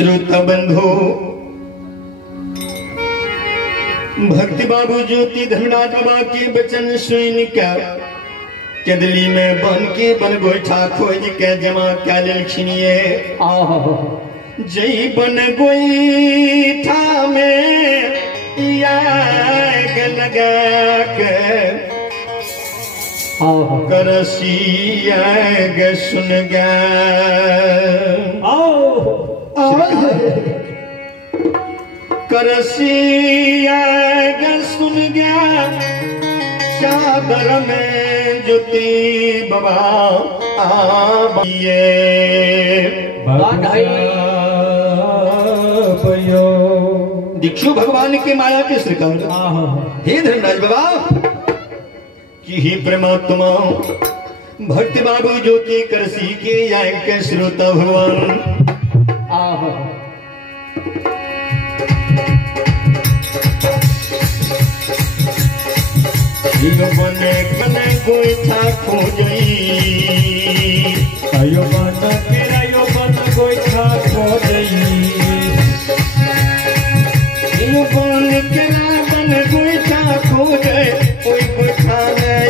श्रोता बंधु भक्ति बाबू ज्योति धर्मनाथ बाबा के बचन सुन के दिल्ली में बन के बन गोईठा खोज के जमा क्या लिखिए जय बन गोईठा में लगा के करसिया ग सुन करसिया ग सुन गया चादर में ज्योति बाबा आबिए दीक्षु भगवान के माया के श्रीकार हे धर्मराज बाबा कि ही परमात्मा भक्ति बाबू ज्योति करसी के या के श्रोता भगवान बने कने गोईठा खोजई आयो बन के आयो बन गोईठा खोजई यो बन के बन गोईठा खोजे कोई गोईठा ने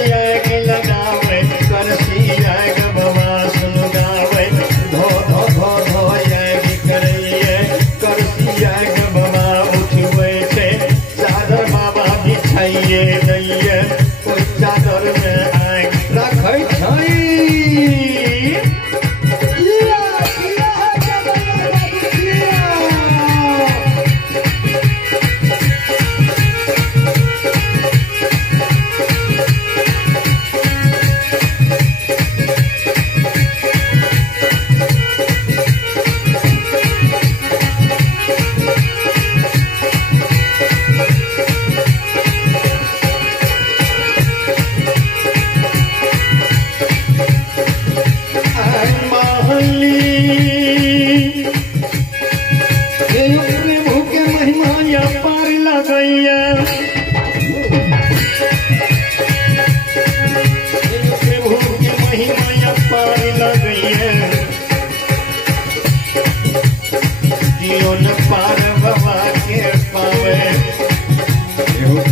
लगावे करसिया ग बाबा सुन गावे धो धो धो धो ये करइए करसिया ग बाबा उठवे थे चादर बाबा बिछाइए दैए कोई चादर में आए रखै छै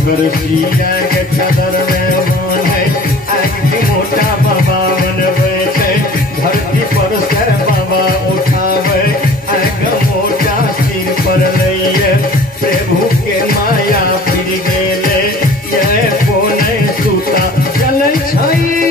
करसिया के चादर में मान है आग के मोटा बाबा बनवे छै धरती पर सर बाबा उठावे आग मोटा सिर पर लइए प्रभु के माया फिर गेले जय कोने सूता चलै छै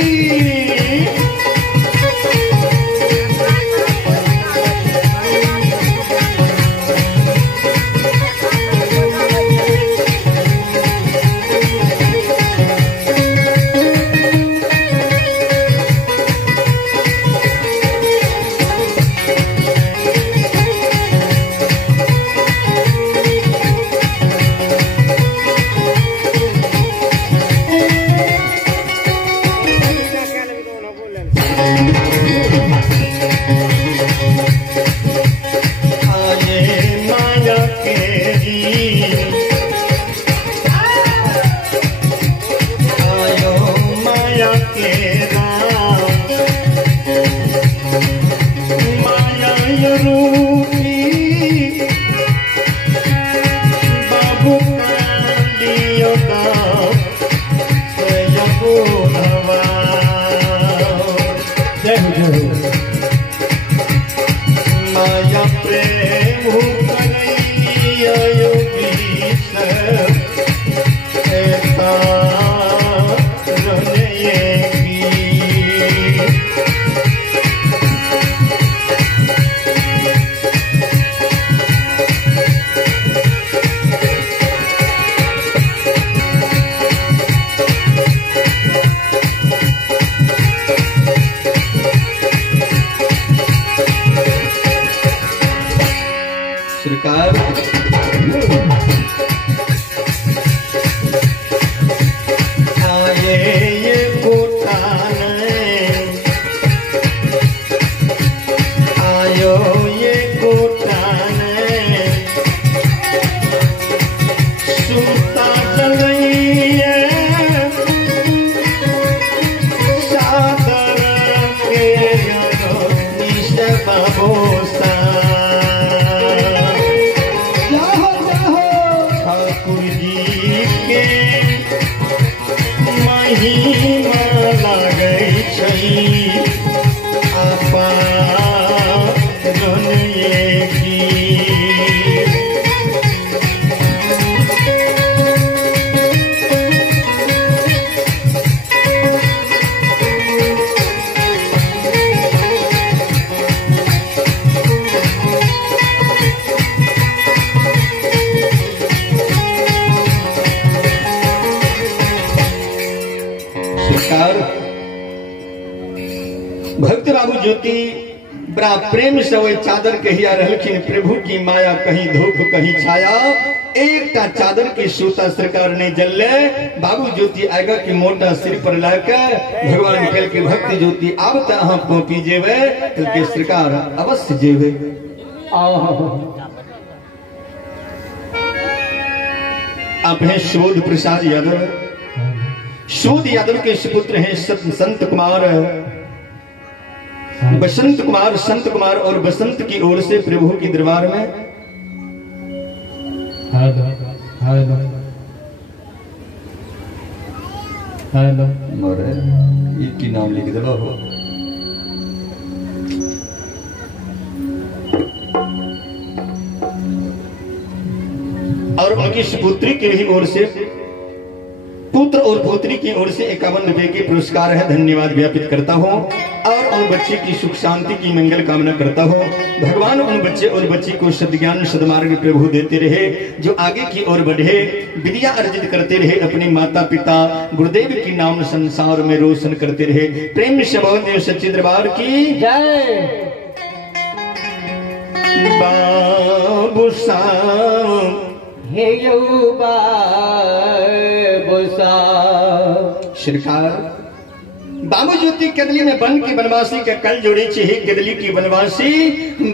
माया प्रेम ज्योति बड़ा प्रेम से वो चादर कहिया रहलखिन। प्रभु की माया कहीं धूप कहीं छाया, एक चादर की सूता सरकार ने जल्ले। बाबू ज्योति आएगा कि मोटा सिर पर लाकर भगवान कल के भक्ति ज्योति अब तहाँ पहुंची जेवे, कल के सरकार अवश्य जेवे। आप हैं शोध प्रसाद यादव। शोध यादव के सुपुत्र हैं संत कुमार, बसंत कुमार, संत कुमार और बसंत की ओर से प्रभु के दरबार में एक ही नाम लिख दो। और उनकी सुपुत्री की भी ओर से, पुत्र और पुत्री की ओर से 51 रुपए के पुरस्कार है। धन्यवाद ज्ञापित करता हूँ और उन बच्चे की सुख शांति की मंगल कामना करता हूँ। भगवान उन बच्चे और बच्ची को सद्ज्ञान सदमार्ग प्रभु देते रहे, जो आगे की ओर बढ़े, विद्या अर्जित करते रहे, अपने माता पिता गुरुदेव की नाम संसार में रोशन करते रहे। प्रेम से बोल सच्चे दरबार की जय। बाबू साहब सरकार बाबू ज्योति कदली में बन के बनवासी के कल जोड़ी छे। कदली की बनवासी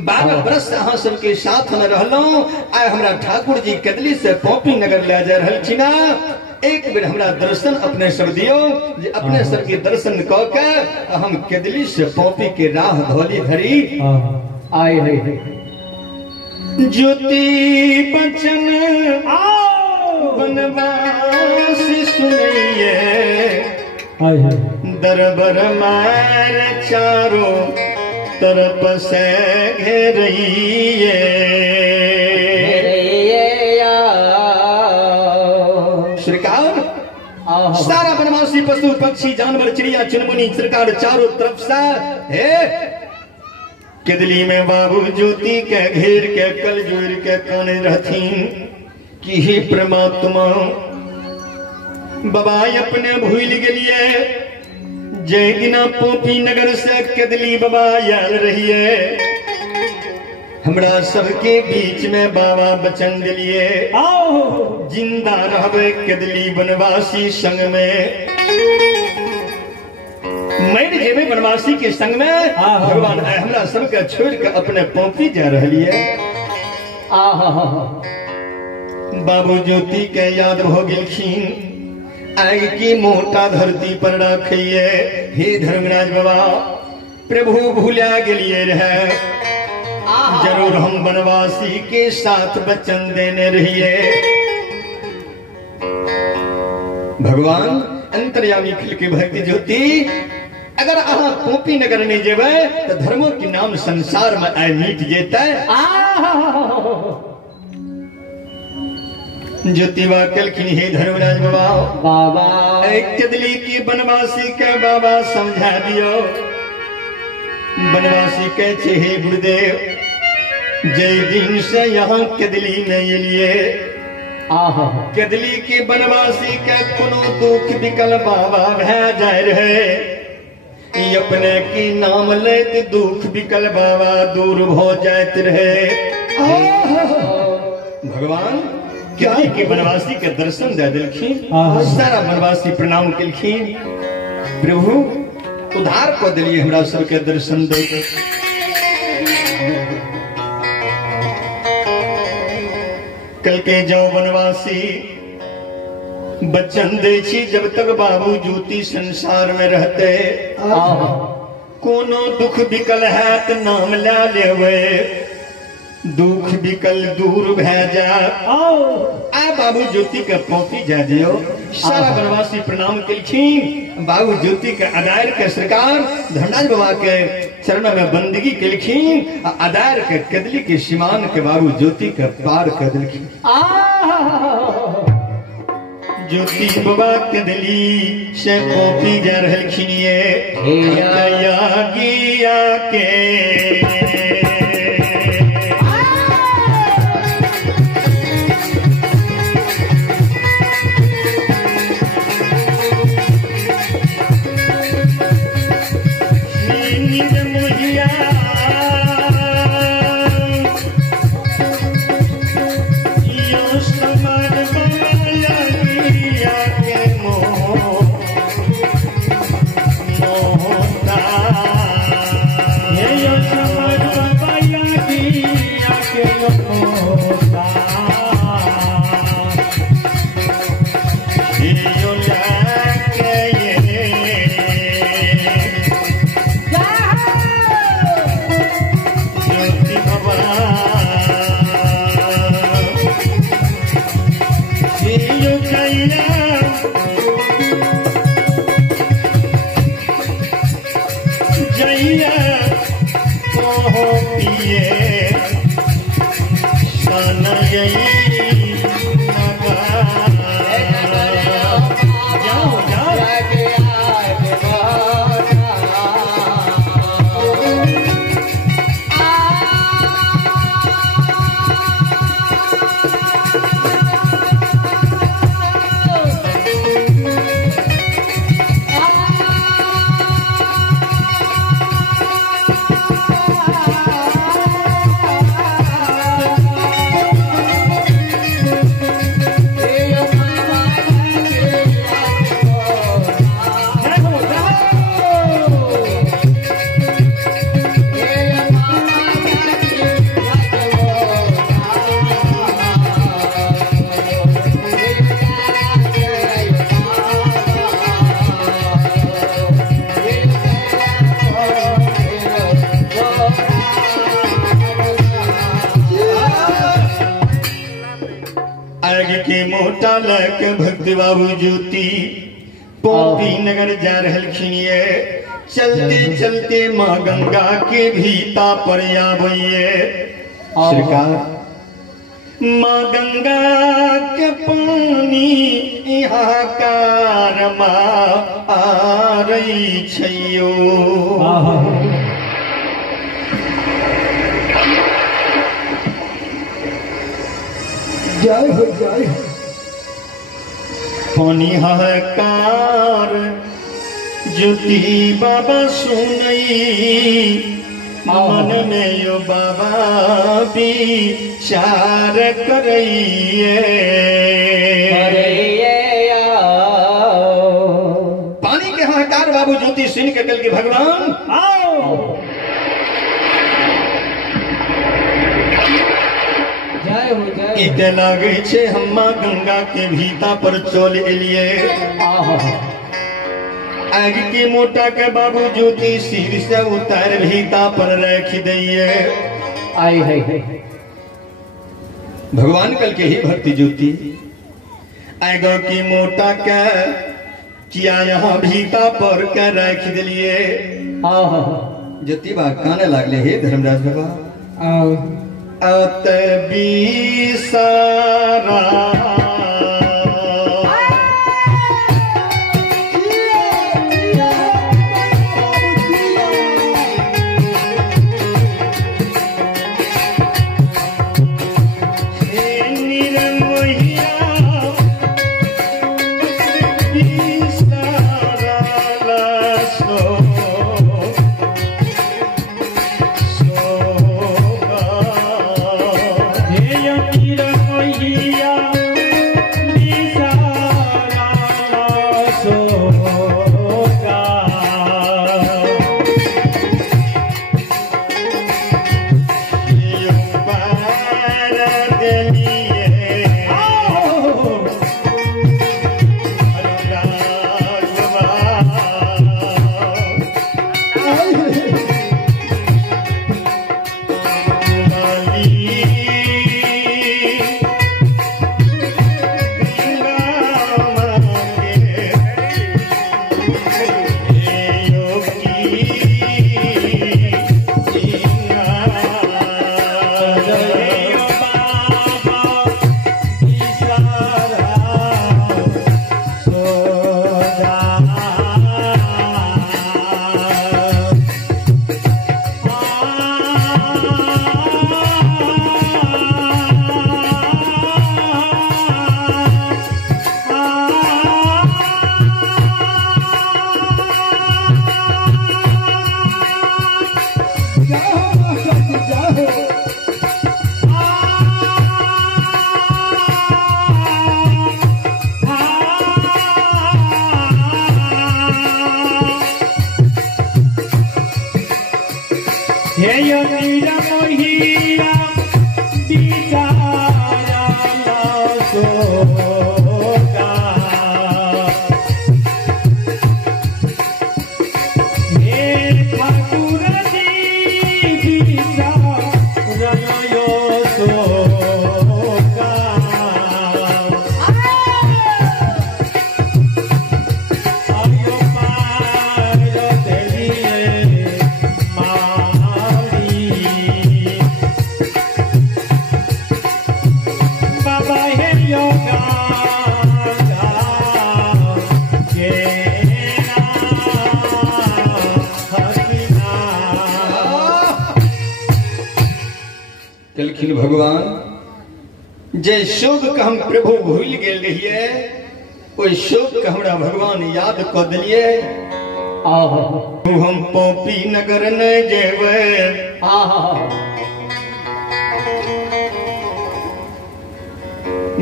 12 वर्ष अहाँ सबके साथ में रहलो। आय हमरा ठाकुर जी कदली से पोपी नगर ले जा रहल छी ना, एक बेर हमरा दर्शन अपने सब दियो, जे अपने सब के दर्शन क के हम कदली से पोपी के राह धोली धरी आए है। ज्योति बचन बनवासी सुनिए, दरबर मार चारों तरफ से घेरिए। सरकार सारा बनवासी पशु पक्षी जानवर चिड़िया चुनमुनी सरकार चारों तरफ से है। कदली में बाबू ज्योति के घेर के कल जोड़ के कान रहथीन कि हे परमात्मा बाबा अपने भूल गलिए। जय दिना पोपी नगर से कदली बाबा आयल रहिए, हमरा सबके बीच में बाबा बचन दिलिए, आओ जिंदा रहबे कदली बनवासी संग में। मैं जेबे बनवासी के संग में, भगवान हमरा सबके छोड़ के अपने पोपी जा रही है। बाबू ज्योति के याद हो गेलखिन, आग की मोटा धरती पर रखिए। हे धर्मराज बाबा प्रभु भूला गेलिए रहे, जरूर हम बनवासी के साथ वचन देने रहिए। भगवान अंतर्यामी खिल के भक्ति ज्योति, अगर अहाँ पोपी नगर नहीं जेबे तो धर्मों के नाम संसार में आय मीट जेते। ज्योति कलखिन हे धर्मराज बाबा कदली की बनवासी के बाबा समझा दियो। बनवासी के छे हे गुरुदेव, जय दिन से यहाँ कदली में लिए कदली की बनवासी के कोनो दुख विकल बाबा भे जाए रहे। अपने की नाम लेत दुख विकल बाबा दूर हो जाते रहे। भगवान कदली के बनवासी के दर्शन दे दिलखिन, सारा बनवासी प्रणाम केलखिन। प्रभु उधार को दिलिए हमरा सबके दर्शन दे। कल के जो बनवासी बच्चन दे छी, जब तक बाबू ज्योति संसार में रहते, कोनो दुख विकल है तो नाम ले लेवे, दुख विकल दूर भेजा। आ बाबू ज्योति के पोपी जा दियो। सारा बनवासी प्रणाम केलखिन। बाबू ज्योति के अदायर के सरकार धर्मराज बाबा के चरण में बंदगी केलखिन। अदायर के कदली के सीमान के बाबू ज्योति के पार कर दिलखिन। ज्योति बाबा कदली से पोपी जा रहलखिन ये गिया के। मुझिया मोटा लक भक्ति बाबू ज्योति पोपी नगर जा रहलखिन चलते चलते माँ गंगा के भीता पर आबैये सरकार माँ गंगा के पानी यहाँ कारमा आ रही छयो जय हो जय हो पानी हाहाकार ज्योति बाबा सुनई मन में यो बाबा विचार करइए पानी के हाहाकार बाबू ज्योति सुन के कल के भगवान आओ इते लागे छे हम्मा गंगा के भीता पर चल एलिए आग के मोटा के बाबू ज्योति सिर से उतार भीता पर रख दिए आई है भगवान कल के ही भक्ति ज्योति आग की मोटा के किया यहाँ भीता पर के रख दिए ज्योति बा काने लागले हे धर्मराज बाबा अत बिसारा कहलखिन भगवान जय शोक के हम प्रभु भूल गेल रहिए ओई शोक के हमरा भगवान याद क दिलिए हम पोपी नगर न जेबै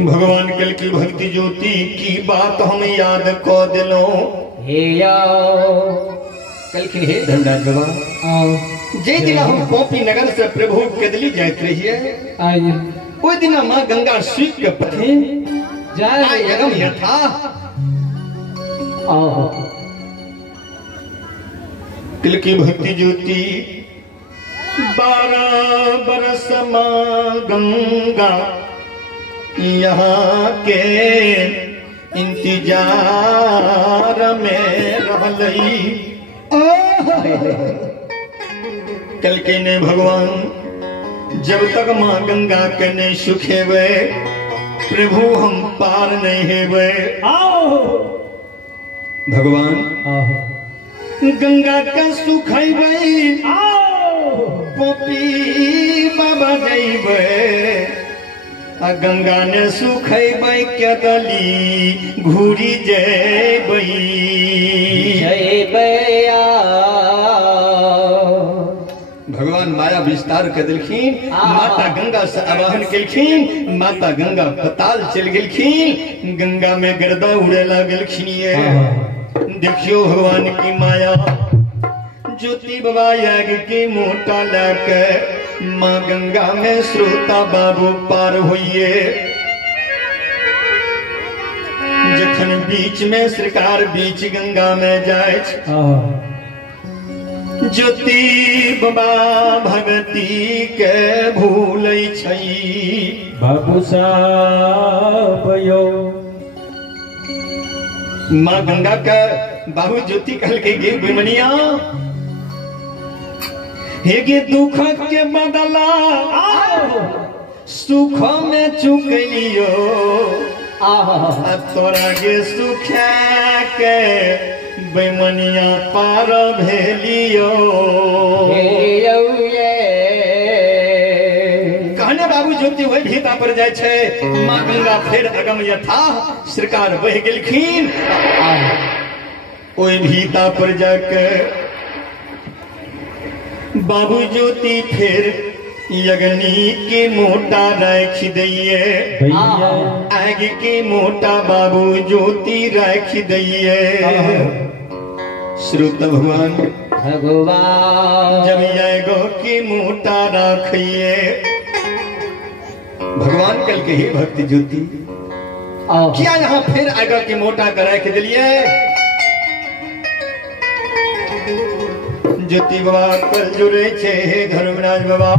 भगवान कल की भक्ति ज्योति की बात हम याद क दिलो हे कलखिन हे धनराज बाबा जे दिन हम पोपी नगर से प्रभु कदली जाइत रहिए ओई दिन मां गंगा स्वीप के पथिन जय यगम यथा कल की भक्ति ज्योति 12 बरस मां गंगा यहाँ के इंतजार में रहलई कल के ने भगवान जब तक मां गंगा के नहीं सुखेवे प्रभु हम पार नहीं हेवे भगवान गंगा का सुखेवे पोपी बाबा जइबे गंगा ने सुखेबै के दली घूरी जेबै भगवान माया विस्तार कर दिलखिन माता गंगा से आवाहन केलखिन माता गंगा पताल चल गेलखिन गंगा में गर्दा उड़े लागलखिन ये देखियो भगवान की माया ज्योति बाबा याग के मोटा लाके मां गंगा में श्रोता बाबू पार होइए जखन बीच में सरकार बीच गंगा में जाए ज्योति बाबा भगती के भूलै छै बाबू साहब यो मां गंगा का बाबू ज्योति कहल के गे बिमनिया हे गे दुख के बदला सुख में चुकलियो तोरा गे सुखा के बेमनिया पार भेलियो कहने बाबू ज्योति वही भीता पर जाय छे मां गंगा फेर अगम यथा सरकार बह गेलखिन ओई भीता पर जाके बाबू ज्योति फिर यगनी के मोटा राख दिए आग के मोटा बाबू ज्योति राख दिए श्रुत भगवान जब जाएगो के मोटा राखिए भगवान कल के ही भक्ति ज्योति क्या यहाँ फिर आगा के मोटा का राख दिलिए ज्योति बाबा कर जुड़े छे धर्मराज बाबा